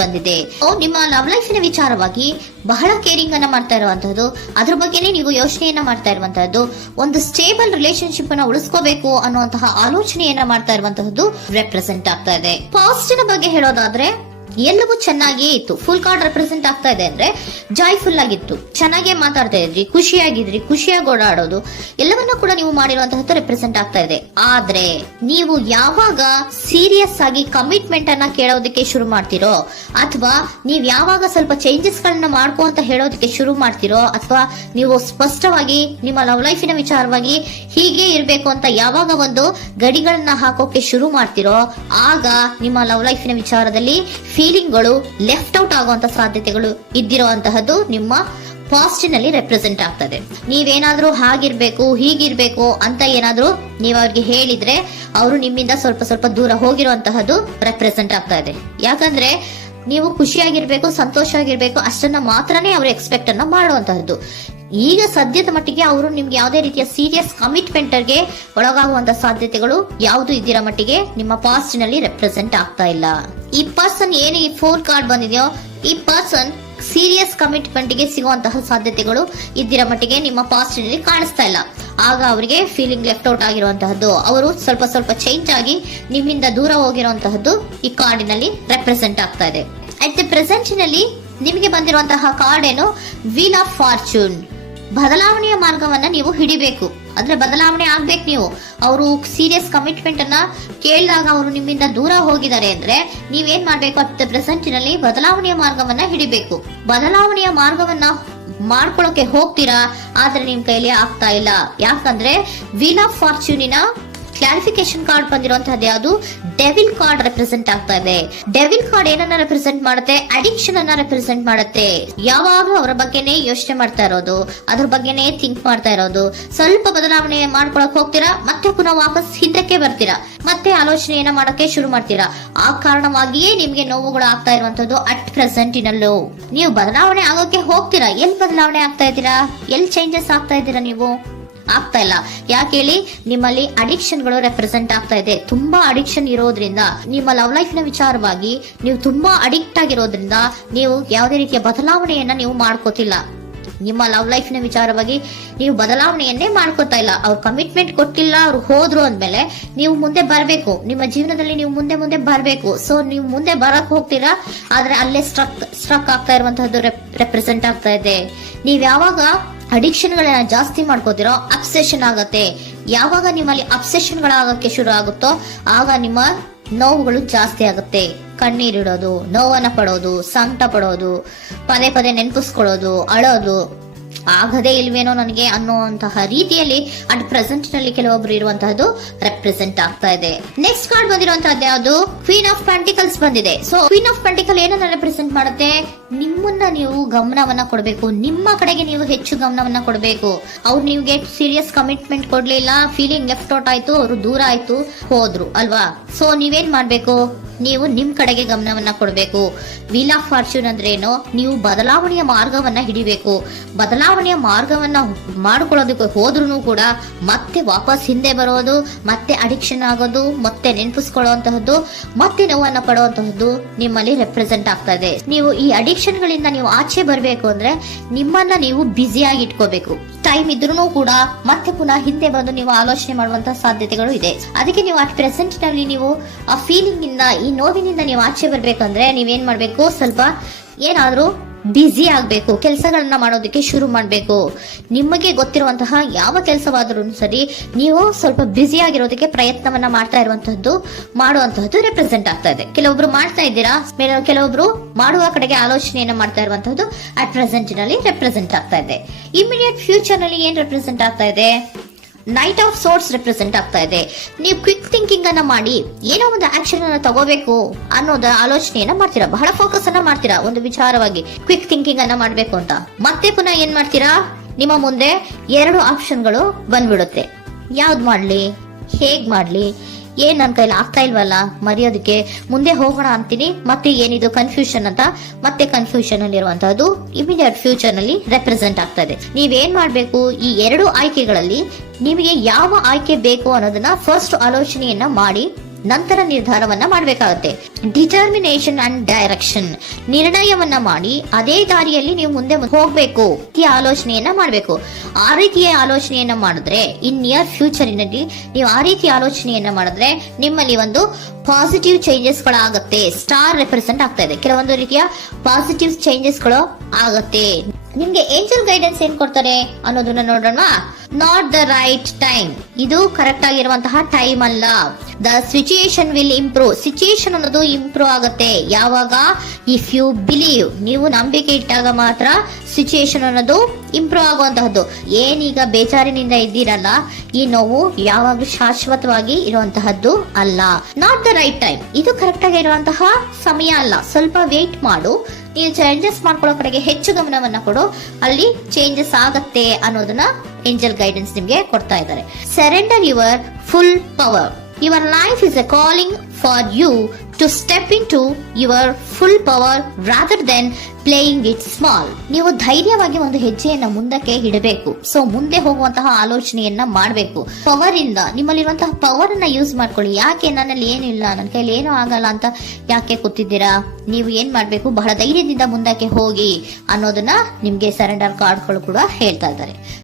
ಬಂದಿದೆ. ನಿಮ್ಮ love life ನ ವಿಚಾರವಾಗಿ ಬಹಳ ಕೇರಿಂಗ್ ಅನ್ನ ಮಾಡ್ತಾ ಇರುವಂತಹದ್ದು, ಅದ್ರ ಬಗ್ಗೆನೇ ನೀವು ಯೋಚನೆಯನ್ನ ಮಾಡ್ತಾ ಇರುವಂತಹದ್ದು, ಒಂದು ಸ್ಟೇಬಲ್ ರಿಲೇಶನ್ಶಿಪ್ ಅನ್ನ ಉಳಿಸ್ಕೋಬೇಕು ಅನ್ನುವಂತಹ ಆಲೋಚನೆಯನ್ನ ಮಾಡ್ತಾ ಇರುವಂತಹದ್ದು ರೆಪ್ರೆಸೆಂಟ್ ಆಗ್ತಾ ಇದೆ. ಪಾಸಿಟಿವ್ ಬಗ್ಗೆ ಹೇಳೋದಾದ್ರೆ ಎಲ್ಲವೂ ಚೆನ್ನಾಗಿಯೇ ಇತ್ತು. ಫುಲ್ ಕಾರ್ಡ್ ರೆಪ್ರೆಸೆಂಟ್ ಆಗ್ತಾ ಇದೆ ಅಂದ್ರೆ ಜಾಯ್ಫುಲ್ ಆಗಿತ್ತು, ಚೆನ್ನಾಗೇ ಮಾತಾಡ್ತಾ ಇದ್ರಿ, ಖುಷಿಯಾಗಿದ್ರಿ, ಖುಷಿಯಾಗಿ ಓಡಾಡೋದು ಎಲ್ಲವನ್ನ ಕೂಡ ನೀವು ಮಾಡಿರುವಂತಹದ್ದು ರೆಪ್ರೆಸೆಂಟ್ ಆಗ್ತಾ ಇದೆ. ಆದ್ರೆ ನೀವು ಯಾವಾಗ ಸೀರಿಯಸ್ ಆಗಿ ಕಮಿಟ್ಮೆಂಟ್ ಅನ್ನ ಕೇಳೋದಕ್ಕೆ ಶುರು ಮಾಡ್ತಿರೋ, ಅಥವಾ ನೀವ್ ಯಾವಾಗ ಸ್ವಲ್ಪ ಚೇಂಜಸ್ ಗಳನ್ನ ಮಾಡ್ಕೋ ಅಂತ ಹೇಳೋದಕ್ಕೆ ಶುರು ಮಾಡ್ತಿರೋ, ಅಥವಾ ನೀವು ಸ್ಪಷ್ಟವಾಗಿ ನಿಮ್ಮ ಲವ್ ಲೈಫಿನ ವಿಚಾರವಾಗಿ ಹೀಗೆ ಇರ್ಬೇಕು ಅಂತ ಯಾವಾಗ ಒಂದು ಗಡಿಗಳನ್ನ ಹಾಕೋಕೆ ಶುರು ಮಾಡ್ತಿರೋ, ಆಗ ನಿಮ್ಮ ಲವ್ ಲೈಫಿನ ವಿಚಾರದಲ್ಲಿ ಫೀಲಿಂಗ್ಗಳು ಲೆಫ್ಟ್ ಔಟ್ ಆಗುವಂತ ಸಾಧ್ಯತೆಗಳು ಇದ್ದಿರುವಂತಹದ್ದು ನಿಮ್ಮ ಪಾಸಿಟಿವ್ ನಲ್ಲಿ ರೆಪ್ರೆಸೆಂಟ್ ಆಗ್ತದೆ. ನೀವೇನಾದ್ರೂ ಹಾಗಿರ್ಬೇಕು ಹೀಗಿರ್ಬೇಕು ಅಂತ ಏನಾದ್ರೂ ನೀವು ಅವ್ರಿಗೆ ಹೇಳಿದ್ರೆ ಅವರು ನಿಮ್ಮಿಂದ ಸ್ವಲ್ಪ ಸ್ವಲ್ಪ ದೂರ ಹೋಗಿರುವಂತಹದ್ದು ರೆಪ್ರೆಸೆಂಟ್ ಆಗ್ತಾ ಇದೆ. ಯಾಕಂದ್ರೆ ನೀವು ಖುಷಿಯಾಗಿರ್ಬೇಕು, ಸಂತೋಷ ಆಗಿರ್ಬೇಕು ಅಷ್ಟನ್ನ ಮಾತ್ರನೇ ಅವರು ಎಕ್ಸ್ಪೆಕ್ಟ್ ಅನ್ನ ಮಾಡುವಂತಹದ್ದು. ಈಗ ಸದ್ಯದ ಮಟ್ಟಿಗೆ ಅವರು ನಿಮ್ಗೆ ಯಾವುದೇ ರೀತಿಯ ಸೀರಿಯಸ್ ಕಮಿಟ್ಮೆಂಟ್ ಗೆ ಒಳಗಾಗುವಂತ ಸಾಧ್ಯತೆಗಳು ಯಾವುದು ಇದ್ದಿರೋ ಮಟ್ಟಿಗೆ ನಿಮ್ಮ ಪಾಸ್ಟ್ ನಲ್ಲಿ ರೆಪ್ರೆಸೆಂಟ್ ಆಗ್ತಾ ಇಲ್ಲ. ಈ ಪರ್ಸನ್ ಏನು ಈ 4 ಕಾರ್ಡ್ ಬಂದಿದೆಯೋ, ಈ ಪರ್ಸನ್ ಸೀರಿಯಸ್ ಕಮಿಟ್ಮೆಂಟ್ ಗೆ ಸಿಗುವಂತಹ ಸಾಧ್ಯತೆಗಳು ಇದ್ದಿರೋ ಮಟ್ಟಿಗೆ ನಿಮ್ಮ ಪಾಸ್ಟ್ ನಲ್ಲಿ ಕಾಣಿಸ್ತಾ ಇಲ್ಲ. ಆಗ ಅವರಿಗೆ ಫೀಲಿಂಗ್ ಲೆಫ್ಟ್ ಔಟ್ ಆಗಿರುವಂತಹದ್ದು, ಅವರು ಸ್ವಲ್ಪ ಸ್ವಲ್ಪ ಚೇಂಜ್ ಆಗಿ ನಿಮ್ಮಿಂದ ದೂರ ಹೋಗಿರುವಂತಹದ್ದು ಈ ಕಾರ್ಡಿನಲ್ಲಿ ರೆಪ್ರೆಸೆಂಟ್ ಆಗ್ತಾ ಇದೆ. ಅಟ್ ದಿ ಪ್ರೆಸೆಂಟ್ ನಲ್ಲಿ ನಿಮಗೆ ಬಂದಿರುವಂತಹ ಕಾರ್ಡ್ ಏನು, ವೀಲ್ ಆಫ್ ಫಾರ್ಚೂನ್. ಬದಲಾವಣೆಯ ಮಾರ್ಗವನ್ನ ನೀವು ಹಿಡಿಬೇಕು, ಅಂದ್ರೆ ಬದಲಾವಣೆ ಆಗ್ಬೇಕು. ನೀವು ಅವರು ಸೀರಿಯಸ್ ಕಮಿಟ್ಮೆಂಟ್ ಅನ್ನ ಕೇಳಿದಾಗ ಅವರು ನಿಮ್ಮಿಂದ ದೂರ ಹೋಗಿದ್ದಾರೆ ಅಂದ್ರೆ ನೀವೇನ್ ಮಾಡ್ಬೇಕು, ಅಟ್ ದ ಪ್ರೆಸೆಂಟ್ ನಲ್ಲಿ ಬದಲಾವಣೆಯ ಮಾರ್ಗವನ್ನ ಹಿಡಿಬೇಕು. ಬದಲಾವಣೆಯ ಮಾರ್ಗವನ್ನ ಮಾಡ್ಕೊಳಕ್ಕೆ ಹೋಗ್ತೀರಾ, ಆದ್ರೆ ನಿಮ್ ಕೈಲಿ ಆಗ್ತಾ ಇಲ್ಲ. ಯಾಕಂದ್ರೆ ವೀಲ್ ಆಫ್ ಫಾರ್ಚೂನಿನ ಕ್ಲಾರಿಫಿಕೇಶನ್ ಕಾರ್ಡ್ ಬಂದಿರುವಂತಹದ್ದು ಯಾವುದು, ಡೆವಿಲ್ ಕಾರ್ಡ್ ರೆಪ್ರೆಸೆಂಟ್ ಆಗ್ತಾ ಇದೆ. ಡೆವಿಲ್ ಕಾರ್ಡ್ ಏನನ್ನ ರೆಪ್ರೆಸೆಂಟ್ ಮಾಡುತ್ತೆ, ಅಡಿಕ್ಷನ್ ಅನ್ನ ರೆಪ್ರೆಸೆಂಟ್ ಮಾಡುತ್ತೆ. ಯಾವಾಗ್ಲೂ ಅವರ ಬಗ್ಗೆನೇ ಯೋಚನೆ ಮಾಡ್ತಾ ಇರೋದು, ಅದ್ರ ಬಗ್ಗೆನೇ ಥಿಂಕ್ ಮಾಡ್ತಾ ಇರೋದು. ಸ್ವಲ್ಪ ಬದಲಾವಣೆ ಮಾಡ್ಕೊಳಕ್ ಹೋಗ್ತೀರಾ, ಮತ್ತೆ ಪುನಃ ವಾಪಸ್ ಹಿಂದಕ್ಕೆ ಬರ್ತೀರಾ, ಮತ್ತೆ ಆಲೋಚನೆಯನ್ನ ಮಾಡಕ್ಕೆ ಶುರು ಮಾಡ್ತೀರಾ. ಆ ಕಾರಣವಾಗಿಯೇ ನಿಮ್ಗೆ ನೋವುಗಳು ಆಗ್ತಾ ಇರುವಂತದ್ದು ಅಟ್ ಪ್ರೆಸೆಂಟ್ ನಲ್ಲೂ. ನೀವು ಬದಲಾವಣೆ ಆಗೋಕೆ ಹೋಗ್ತೀರಾ, ಎಲ್ಲಿ ಬದಲಾವಣೆ ಆಗ್ತಾ ಇದ್ದೀರಾ, ಎಲ್ಲಿ ಚೇಂಜಸ್ ಆಗ್ತಾ ಇದ್ದೀರಾ, ನೀವು ಆಗ್ತಾ ಇಲ್ಲ. ಯಾಕೆ ಹೇಳಿ, ನಿಮ್ಮಲ್ಲಿ ಅಡಿಕ್ಷನ್ ಗಳು ರೆಪ್ರೆಸೆಂಟ್ ಆಗ್ತಾ ಇದೆ. ತುಂಬಾ ಅಡಿಕ್ಷನ್ ಇರೋದ್ರಿಂದ, ನಿಮ್ಮ ಲವ್ ಲೈಫ್ ನ ವಿಚಾರವಾಗಿ ನೀವು ತುಂಬಾ ಅಡಿಕ್ಟ್ ಆಗಿರೋದ್ರಿಂದ ನೀವು ಯಾವುದೇ ರೀತಿಯ ಬದಲಾವಣೆಯನ್ನ ನೀವು ಮಾಡ್ಕೋತಿಲ್ಲ. ನಿಮ್ಮ ಲವ್ ಲೈಫ್ ನ ವಿಚಾರವಾಗಿ ನೀವು ಬದಲಾವಣೆಯನ್ನೇ ಮಾಡ್ಕೋತಾ ಇಲ್ಲ. ಅವ್ರು ಕಮಿಟ್ಮೆಂಟ್ ಕೊಟ್ಟಿಲ್ಲ, ಅವ್ರು ಹೋದ್ರು ಅಂದ್ಮೇಲೆ ನೀವು ಮುಂದೆ ಬರ್ಬೇಕು, ನಿಮ್ಮ ಜೀವನದಲ್ಲಿ ನೀವು ಮುಂದೆ ಬರ್ಬೇಕು. ಸೊ ನೀವು ಮುಂದೆ ಬರಕ್ ಹೋಗ್ತೀರಾ, ಆದ್ರೆ ಅಲ್ಲೇ ಸ್ಟ್ರಕ್ ಆಗ್ತಾ ಇರುವಂತಹದ್ದು ರೆಪ್ರೆಸೆಂಟ್ ಆಗ್ತಾ ಇದೆ. ನೀವ್ ಯಾವಾಗ ಅಡಿಕ್ಷನ್ ಗಳನ್ನ ಜಾಸ್ತಿ ಮಾಡ್ಕೋತಿರೋ ಅಬ್ಸೆಷನ್ ಆಗತ್ತೆ. ಯಾವಾಗ ನಿಮ್ಮಲ್ಲಿ ಅಬ್ಸೆಷನ್ ಗಳಾಗಕ್ಕೆ ಶುರು ಆಗುತ್ತೋ ಆಗ ನಿಮ್ಮ ನೋವುಗಳು ಜಾಸ್ತಿ ಆಗುತ್ತೆ. ಕಣ್ಣೀರಿಡೋದು, ನೋವನ್ನ ಪಡೋದು, ಸಂಕಟ ಪಡೋದು, ಪದೇ ಪದೇ ನೆನಪಿಸ್ಕೊಳ್ಳೋದು, ಅಳೋದು, ಆಗದೇ ಇಲ್ವೇನೋ ನನಗೆ ಅನ್ನುವಂತಹ ರೀತಿಯಲ್ಲಿ ಅಟ್ ಪ್ರೆಸೆಂಟ್ ನಲ್ಲಿ ಕೆಲವೊಬ್ರು ಇರುವಂತಹದ್ದು ರೆಪ್ರೆಸೆಂಟ್ ಆಗ್ತಾ ಇದೆ. ನೆಕ್ಸ್ಟ್ ಕಾರ್ಡ್ ಬಂದಿರುವಂತಹದ್ದು ಯಾವುದು, ಕ್ವೀನ್ ಆಫ್ ಪೆಂಟಿಕಲ್ಸ್ ಬಂದಿದೆ. ಸೊ ಕ್ವೀನ್ ಆಫ್ ಪೆಂಟಿಕಲ್ ಏನನ್ನ ರೆಪ್ರೆಸೆಂಟ್ ಮಾಡುತ್ತೆ, ನಿಮ್ಮನ್ನ ನೀವು ಗಮನವನ್ನ ಕೊಡಬೇಕು, ನಿಮ್ಮ ಕಡೆಗೆ ನೀವು ಹೆಚ್ಚು ಗಮನವನ್ನ ಕೊಡಬೇಕು. ಅವ್ರು ನಿಮ್ಗೆ ಸೀರಿಯಸ್ ಕಮಿಟ್ಮೆಂಟ್ ಕೊಡ್ಲಿಲ್ಲ, ಫೀಲಿಂಗ್ ಲೆಫ್ಟ್ ಔಟ್ ಆಯ್ತು, ಅವರು ದೂರ ಆಯ್ತು, ಹೋದ್ರು ಅಲ್ವಾ. ಸೊ ನೀವೇನ್ ಮಾಡ್ಬೇಕು, ನೀವು ನಿಮ್ ಕಡೆಗೆ ಗಮನವನ್ನ ಕೊಡಬೇಕು. ವೀಲ್ ಆಫ್ ಫಾರ್ಚೂನ್ ಅಂದ್ರೆ ಏನು, ನೀವು ಬದಲಾವಣೆಯ ಮಾರ್ಗವನ್ನ ಹಿಡಿಬೇಕು. ಬದಲಾವಣೆಯ ಮಾರ್ಗವನ್ನ ಮಾಡ್ಕೊಳ್ಳೋದಕ್ಕೆ ಹೋದ್ರೂ ಕೂಡ ಮತ್ತೆ ವಾಪಸ್ ಹಿಂದೆ ಬರೋದು, ಮತ್ತೆ ಅಡಿಕ್ಷನ್ ಆಗೋದು, ಮತ್ತೆ ನೆನಪಿಸ್ಕೊಳ್ಳುವಂತಹದ್ದು, ಮತ್ತೆ ನೋವನ್ನ ಪಡುವಂತಹದ್ದು ನಿಮ್ಮಲ್ಲಿ ರೆಪ್ರೆಸೆಂಟ್ ಆಗ್ತಾ ಇದೆ. ನೀವು ಈ ಅಡಿಕ್ಷನ್ ಗಳಿಂದ ನೀವು ಆಚೆ ಬರಬೇಕು ಅಂದ್ರೆ ನಿಮ್ಮನ್ನ ನೀವು ಬ್ಯುಸಿಯಾಗಿ ಇಟ್ಕೋಬೇಕು. ಟೈಮ್ ಇದ್ರೂ ಕೂಡ ಮತ್ತೆ ಪುನಃ ಹಿಂದೆ ಬಂದು ನೀವು ಆಲೋಚನೆ ಮಾಡುವಂತಹ ಸಾಧ್ಯತೆಗಳು ಇದೆ. ಅದಕ್ಕೆ ನೀವು ಅಟ್ ಪ್ರೆಸೆಂಟ್ ನಲ್ಲಿ ನೀವು ಆ ಫೀಲಿಂಗ್ ಇಂದ, ಈ ನೋವಿನಿಂದ ನೀವು ಆಚೆ ಬರ್ಬೇಕಂದ್ರೆ ನೀವೇನ್ ಮಾಡ್ಬೇಕು, ಸ್ವಲ್ಪ ಏನಾದ್ರೂ ಬ್ಯುಸಿ ಆಗ್ಬೇಕು, ಕೆಲಸಗಳನ್ನ ಮಾಡೋದಕ್ಕೆ ಶುರು ಮಾಡ್ಬೇಕು. ನಿಮಗೆ ಗೊತ್ತಿರುವಂತಹ ಯಾವ ಕೆಲಸವಾದ್ರೂ ಸರಿ, ನೀವು ಸ್ವಲ್ಪ ಬ್ಯುಸಿ ಆಗಿರೋದಕ್ಕೆ ಪ್ರಯತ್ನವನ್ನ ಮಾಡ್ತಾ ಇರುವಂತಹದ್ದು, ಮಾಡುವಂತಹದ್ದು ರೆಪ್ರೆಸೆಂಟ್ ಆಗ್ತಾ ಇದೆ. ಕೆಲವೊಬ್ರು ಮಾಡ್ತಾ ಇದ್ದೀರಾ, ಕೆಲವೊಬ್ರು ಮಾಡುವ ಕಡೆಗೆ ಆಲೋಚನೆಯನ್ನ ಮಾಡ್ತಾ ಇರುವಂತಹದ್ದು ಅಟ್ ಪ್ರೆಸೆಂಟ್ ನಲ್ಲಿ ರೆಪ್ರೆಸೆಂಟ್ ಆಗ್ತಾ ಇದೆ. ಇಮಿಡಿಯೇಟ್ ಫ್ಯೂಚರ್ ನಲ್ಲಿ ಏನ್ ರೆಪ್ರೆಸೆಂಟ್ ಆಗ್ತಾ ಇದೆ, ನೈಟ್ ಆಫ್ ಸೋರ್ಟ್ಸ್ ರೆಪ್ರೆಸೆಂಟ್ ಆಗ್ತಾ ಇದೆ. ನೀವು ಕ್ವಿಕ್ ಥಿಂಕಿಂಗ್ ಅನ್ನ ಮಾಡಿ ಏನೋ ಒಂದು ಆಕ್ಷನ್ ಅನ್ನ ತಗೋಬೇಕು ಅನ್ನೋದ ಆಲೋಚನೆಯನ್ನ ಮಾಡ್ತೀರಾ, ಬಹಳ ಫೋಕಸ್ ಅನ್ನ ಮಾಡ್ತೀರಾ ಒಂದು ವಿಚಾರವಾಗಿ, ಕ್ವಿಕ್ ಥಿಂಕಿಂಗ್ ಅನ್ನ ಮಾಡ್ಬೇಕು ಅಂತ. ಮತ್ತೆ ಪುನಃ ಏನ್ ಮಾಡ್ತೀರಾ, ನಿಮ್ಮ ಮುಂದೆ 2 ಆಪ್ಷನ್ಗಳು ಬಂದ್ಬಿಡುತ್ತೆ. ಯಾವ್ದು ಮಾಡ್ಲಿ, ಹೇಗ್ ಮಾಡ್ಲಿ, ಏನ್ ನನ್ನ ಕೈಲಿ ಆಗ್ತಾ ಇಲ್ವಲ್ಲ ಮರೆಯೋದಕ್ಕೆ, ಮುಂದೆ ಹೋಗೋಣ ಅಂತೀನಿ, ಮತ್ತೆ ಏನಿದು ಕನ್ಫ್ಯೂಷನ್ ಅಂತ ಮತ್ತೆ ಕನ್ಫ್ಯೂಷನ್ ಅಲ್ಲಿ ಇರುವಂತಹದ್ದು ಇಮಿಡಿಯೇಟ್ ಫ್ಯೂಚರ್ ನಲ್ಲಿ ರೆಪ್ರೆಸೆಂಟ್ ಆಗ್ತಾ ಇದೆ. ನೀವೇನ್ ಮಾಡ್ಬೇಕು, ಈ 2 ಆಯ್ಕೆಗಳಲ್ಲಿ ನಿಮಗೆ ಯಾವ ಆಯ್ಕೆ ಬೇಕು ಅನ್ನೋದನ್ನ ಫಸ್ಟ್ ಆಲೋಚನೆಯನ್ನ ಮಾಡಿ ನಂತರ ನಿರ್ಧಾರವನ್ನ ಮಾಡಬೇಕಾಗತ್ತೆ. ಡಿಟರ್ಮಿನೇಷನ್ ಅಂಡ್ ಡೈರೆಕ್ಷನ್, ನಿರ್ಣಯವನ್ನ ಮಾಡಿ ಅದೇ ದಾರಿಯಲ್ಲಿ ನೀವು ಮುಂದೆ ಹೋಗ್ಬೇಕು ಈ ಆಲೋಚನೆಯನ್ನ ಮಾಡಬೇಕು. ಆ ರೀತಿಯ ಆಲೋಚನೆಯನ್ನ ಮಾಡಿದ್ರೆ ಇನ್ ನಿಯರ್ ಫ್ಯೂಚರಿನಲ್ಲಿ ನೀವು ಆ ರೀತಿ ಆಲೋಚನೆಯನ್ನ ಮಾಡಿದ್ರೆ ನಿಮ್ಮಲ್ಲಿ ಒಂದು ಪಾಸಿಟಿವ್ ಚೇಂಜಸ್ ಗಳಾಗತ್ತೆ. ಸ್ಟಾರ್ ರೆಪ್ರೆಸೆಂಟ್ ಆಗ್ತಾ ಇದೆ, ಕೆಲವೊಂದು ರೀತಿಯ ಪಾಸಿಟಿವ್ ಚೇಂಜಸ್ ಗಳು ಆಗತ್ತೆ. ನಿಮ್ಗೆ ಏಂಜಲ್ ಗೈಡೆನ್ಸ್ ಏನ್ ಕೊಡ್ತಾರೆ ಅನ್ನೋದನ್ನ ನೋಡೋಣ. ನಾಟ್ ದ ರೈಟ್ ಟೈಮ್, ಇದು ಕರೆಕ್ಟ್ ಆಗಿರುವಂತಹ ಟೈಮ್ ಅಲ್ಲ. The situation will improve, situation ಅನ್ನೋದು ಇಂಪ್ರೂವ್ ಆಗುತ್ತೆ ಯಾವಾಗ, ಇಫ್ ಯು ಬಿಲೀವ್, ನೀವು ನಂಬಿಕೆ ಇಟ್ಟಾಗ ಮಾತ್ರ ಸಿಚುಯೇಷನ್ ಅನ್ನೋದು ಇಂಪ್ರೂವ್ ಆಗುವಂತಹದ್ದು. ಏನೀಗ ಬೇಜಾರಿನಿಂದ ಇದ್ದೀರಲ್ಲ, ಈ ನೋವು ಯಾವಾಗಲೂ ಶಾಶ್ವತವಾಗಿ ಇರುವಂತಹದ್ದು ಅಲ್ಲ. ನಾಟ್ ದ ರೈಟ್ ಟೈಮ್, ಇದು ಕರೆಕ್ಟ್ ಆಗಿರುವಂತಹ ಸಮಯ ಅಲ್ಲ, ಸ್ವಲ್ಪ ವೇಟ್ ಮಾಡು, ನೀವು ಚೇಂಜಸ್ ಮಾಡ್ಕೊಳ್ಳೋ ಕಡೆಗೆ ಹೆಚ್ಚು ಗಮನವನ್ನ ಕೊಡು, ಅಲ್ಲಿ ಚೇಂಜಸ್ ಆಗತ್ತೆ ಅನ್ನೋದನ್ನ ಏಂಜಲ್ ಗೈಡೆನ್ಸ್ ನಿಮ್ಗೆ ಕೊಡ್ತಾ ಇದ್ದಾರೆ. Surrender your full power, your life is a calling for you to step into your full power rather than playing it small. ನೀವು ಧೈರ್ಯವಾಗಿ ಒಂದು ಹೆಜ್ಜೆಯನ್ನ ಮುಂದಕ್ಕೆ ಇಡಬೇಕು. ಸೊ ಮುಂದೆ ಹೋಗುವಂತಹ ಆಲೋಚನೆಯನ್ನ ಮಾಡಬೇಕು. ಪವರ್ ಇಂದ, ನಿಮ್ಮಲ್ಲಿರುವಂತಹ ಪವರ್ ಅನ್ನ ಯೂಸ್ ಮಾಡ್ಕೊಳ್ಳಿ. ಯಾಕೆ ನನ್ನಲ್ಲಿ ಏನಿಲ್ಲ, ನನ್ನ ಕೈಲಿ ಏನೂ ಆಗಲ್ಲ ಅಂತ ಯಾಕೆ ಕೂತಿದ್ದೀರಾ? ನೀವು ಏನ್ ಮಾಡ್ಬೇಕು, ಬಹಳ ಧೈರ್ಯದಿಂದ ಮುಂದಕ್ಕೆ ಹೋಗಿ ಅನ್ನೋದನ್ನ ನಿಮ್ಗೆ ಸರೆಂಡರ್ ಕಾರ್ಡ್ಗಳು ಕೂಡ ಹೇಳ್ತಾ ಇದ್ದಾರೆ.